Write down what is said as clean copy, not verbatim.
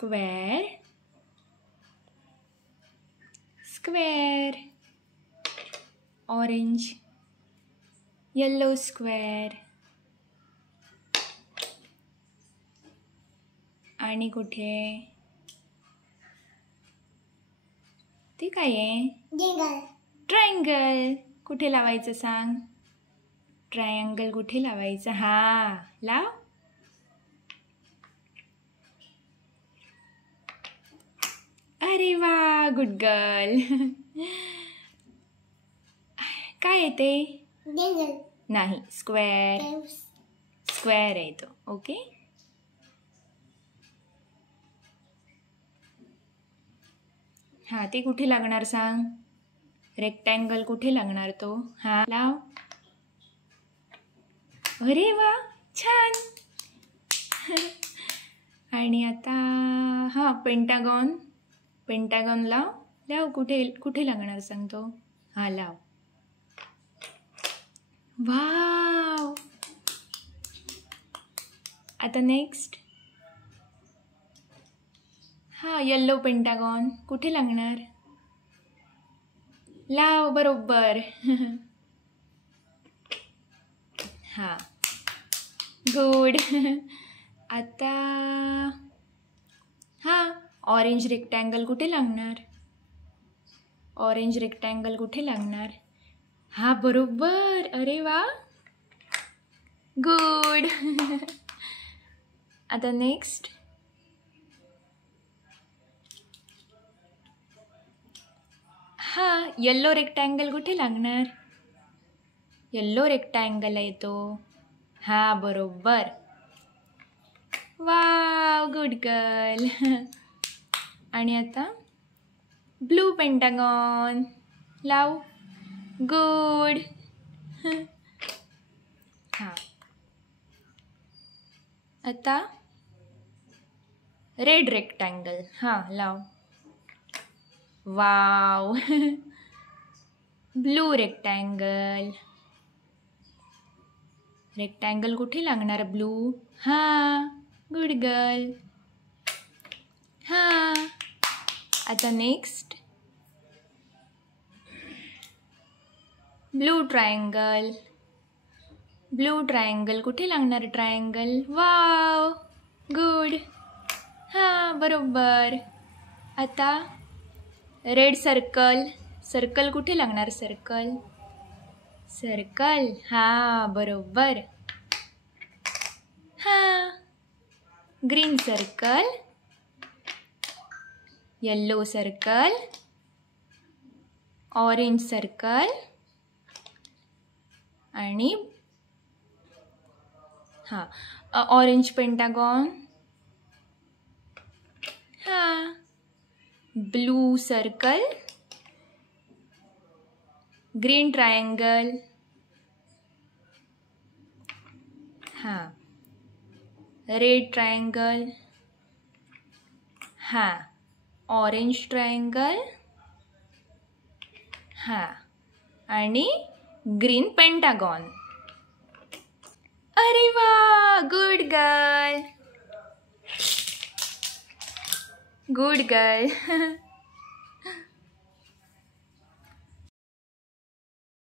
Square square, orange yellow square, आणि कुठे ते काय आहे? ट्रायंगल. कुठे लावायचं सांग? ट्रायंगल कुठे लावायचं? हा, लाव. अरे वा, गुड गर्ल. काय आहे ते? नाही, स्क्वेअर. स्क्वेअर आहे तो. ओके. हा, ते कुठे लागणार सांग? रेक्टँगल कुठे लागणार तो? हा, लाव. अरे वा, छान. आणि आता हा, पेंटागॉन. पेंटागॉन लाव. लाव. कुठे कुठे लागणार सांग तो? हा, लाव. वाव. आता नेक्स्ट. हा, येल्लो पेंटागॉन कुठे लागणार? लाव. बरोबर. हा, गुड. आता हा, ऑरेंज रेक्टँगल कुठे लागणार? ऑरेंज रेक्टँगल कुठे लागणार? हा, बरोबर. अरे वा, गुड. आता नेक्स्ट. हा, येल्लो रेक्टँगल कुठे लागणार? येल्लो रेक्टँगल आहे तो. हा, बरोबर. Wow, good girl. आणि आता ब्लू पेंटागॉन लाव. गुड. हा, आता रेड रेक्टँगल. हा, लाव. वाव. Blue rectangle. रेक्टँगल कुठे लागणार? ब्लू. हा, गुड गर्ल. हा, आता next. Blue triangle. Blue triangle कुठे लागणार? ट्रायंगल. Wow, good. हा, बरोबर. आता रेड सर्कल. सर्कल कुठे लागणार? सर्कल. सर्कल. हा, बरोबर. हा, green circle. Yellow circle. Orange circle. आणि हा, ऑरेंज पेंटागॉन. हा, ब्लू सर्कल. Green triangle. हा, रेड ट्रायंगल. हा, ऑरेंज ट्रायंगल. हा, आणि ग्रीन पेंटागॉन. अरे वा, गुड गर्ल. Good girl.